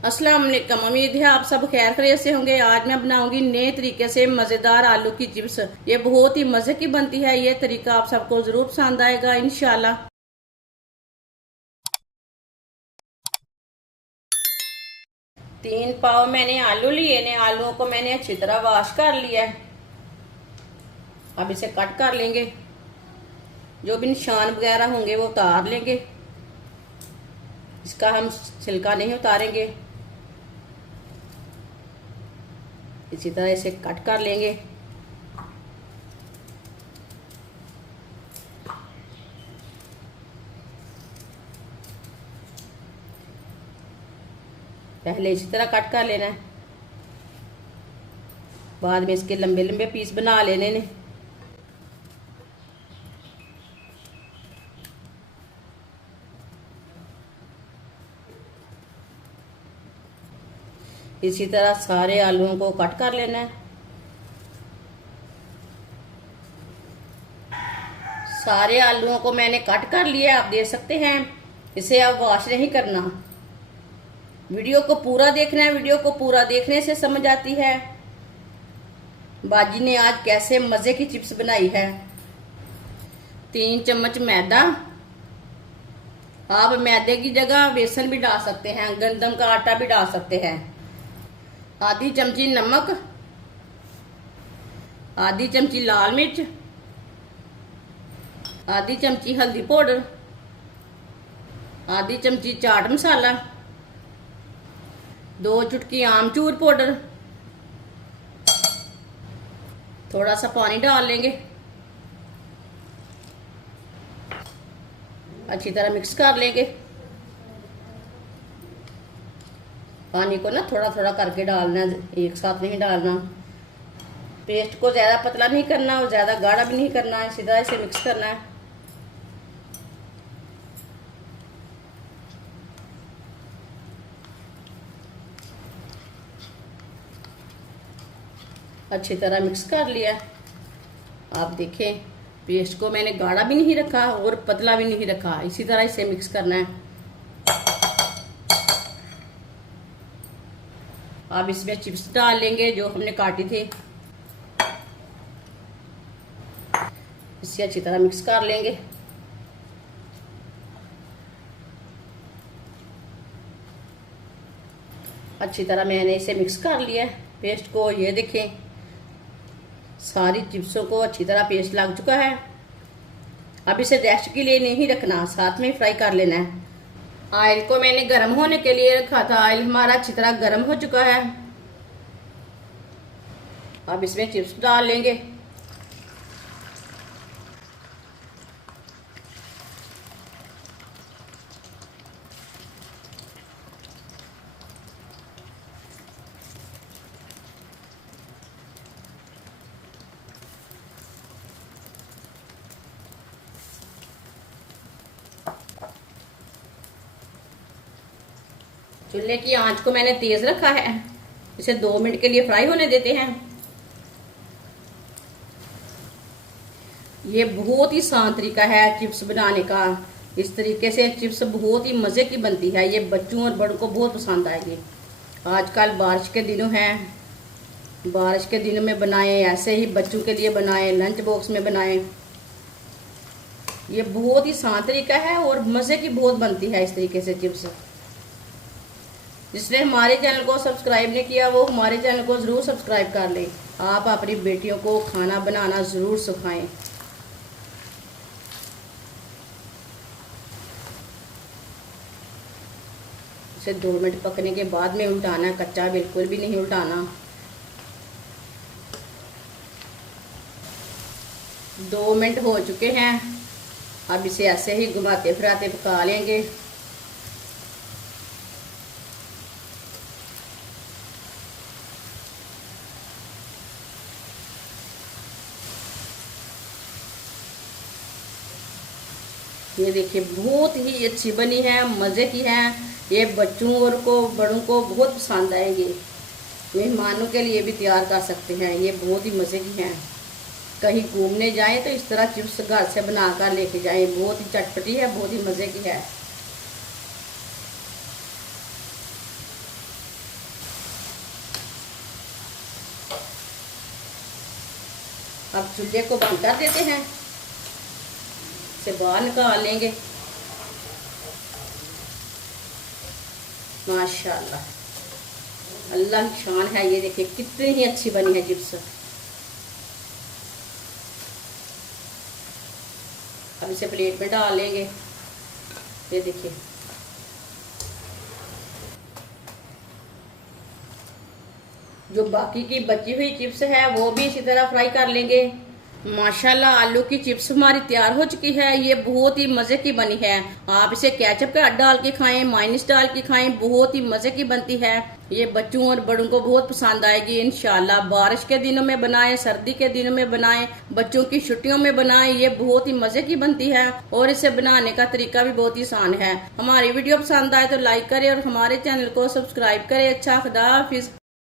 अस्सलाम वालेकुम। उम्मीद है आप सब खैर खैरियत से होंगे। आज मैं बनाऊंगी नए तरीके से मज़ेदार आलू की चिप्स। ये बहुत ही मज़े की बनती है। ये तरीका आप सबको ज़रूर पसंद आएगा इंशाल्लाह। 3 पाव मैंने आलू लिए ने। आलूओं को मैंने अच्छी तरह वॉश कर लिया है। अब इसे कट कर लेंगे। जो भी निशान वगैरह होंगे वो उतार लेंगे। इसका हम छिलका नहीं उतारेंगे। इसी तरह इसे कट कर लेंगे। पहले इसी तरह कट कर लेना है, बाद में इसके लंबे लंबे पीस बना लेने ने। इसी तरह सारे आलूओं को कट कर लेना है। सारे आलूओं को मैंने कट कर लिया, आप देख सकते हैं। इसे अब वॉश नहीं करना। वीडियो को पूरा देखना है। वीडियो को पूरा देखने से समझ आती है बाजी ने आज कैसे मजे की चिप्स बनाई है। 3 चम्मच मैदा। आप मैदे की जगह बेसन भी डाल सकते हैं, गंदम का आटा भी डाल सकते हैं। आधी चमची नमक, आधी चमची लाल मिर्च, आधी चमची हल्दी पाउडर, आधी चमची चाट मसाला, 2 चुटकी आमचूर पाउडर। थोड़ा सा पानी डाल लेंगे। अच्छी तरह मिक्स कर लेंगे। पानी को ना थोड़ा थोड़ा करके डालना है, एक साथ नहीं डालना। पेस्ट को ज़्यादा पतला नहीं करना और ज़्यादा गाढ़ा भी नहीं करना है। सीधा इसे मिक्स करना है। अच्छी तरह मिक्स कर लिया। आप देखें, पेस्ट को मैंने गाढ़ा भी नहीं रखा और पतला भी नहीं रखा। इसी तरह इसे मिक्स करना है। अब इसमें चिप्स डाल लेंगे जो हमने काटी थे। इसे अच्छी तरह मिक्स कर लेंगे। अच्छी तरह मैंने इसे मिक्स कर लिया पेस्ट को। ये देखें, सारी चिप्सों को अच्छी तरह पेस्ट लग चुका है। अब इसे रेस्ट के लिए नहीं रखना, साथ में फ्राई कर लेना है। ऑयल को मैंने गर्म होने के लिए रखा था। ऑयल हमारा अच्छी तरह गर्म हो चुका है। अब इसमें चिप्स डाल लेंगे। चूल्हे की आंच को मैंने तेज रखा है। इसे 2 मिनट के लिए फ्राई होने देते हैं। ये बहुत ही आसान तरीका है चिप्स बनाने का। इस तरीके से चिप्स बहुत ही मज़े की बनती है। ये बच्चों और बड़ों को बहुत पसंद आएगी। आजकल बारिश के दिनों हैं, बारिश के दिनों में बनाएं। ऐसे ही बच्चों के लिए बनाएं, लंच बॉक्स में बनाएं। ये बहुत ही आसान तरीका है और मज़े की बहुत बनती है इस तरीके से चिप्स। जिसने हमारे चैनल को सब्सक्राइब नहीं किया वो हमारे चैनल को ज़रूर सब्सक्राइब कर लें। आप अपनी बेटियों को खाना बनाना ज़रूर सिखाएं। इसे 2 मिनट पकने के बाद में उल्टाना है, कच्चा बिल्कुल भी नहीं उल्टाना। 2 मिनट हो चुके हैं। अब इसे ऐसे ही घुमाते फिराते पका लेंगे। ये देखिए, बहुत ही अच्छी बनी है, मज़े की है। ये बच्चों और को बड़ों को बहुत पसंद आएंगे। मेहमानों के लिए भी तैयार कर सकते हैं। ये बहुत ही मज़े की हैं। कहीं घूमने जाएं तो इस तरह चिप्स घर से बना कर लेके जाएं। बहुत ही चटपटी है, बहुत ही मज़े की है। अब चूल्हे को बंद कर देते हैं, इसे बाहर निकाल लेंगे। माशाल्लाह, अल्लाह की शान है। ये देखिए कितनी ही अच्छी बनी है चिप्स। अब इसे प्लेट में डाल लेंगे। ये देखिए जो बाकी की बची हुई चिप्स है वो भी इसी तरह फ्राई कर लेंगे। माशाल्लाह, आलू की चिप्स हमारी तैयार हो चुकी है। ये बहुत ही मज़े की बनी है। आप इसे केचप का डाल के खाएं, मायोनीज डाल के खाएं, बहुत ही मज़े की बनती है। ये बच्चों और बड़ों को बहुत पसंद आएगी इंशाल्लाह। बारिश के दिनों में बनाएं, सर्दी के दिनों में बनाएं, बच्चों की छुट्टियों में बनाएं। ये बहुत ही मज़े की बनती है और इसे बनाने का तरीका भी बहुत ही आसान है। हमारी वीडियो पसंद आए तो लाइक करें और हमारे चैनल को सब्सक्राइब करें। अच्छा, खुदा हाफिज।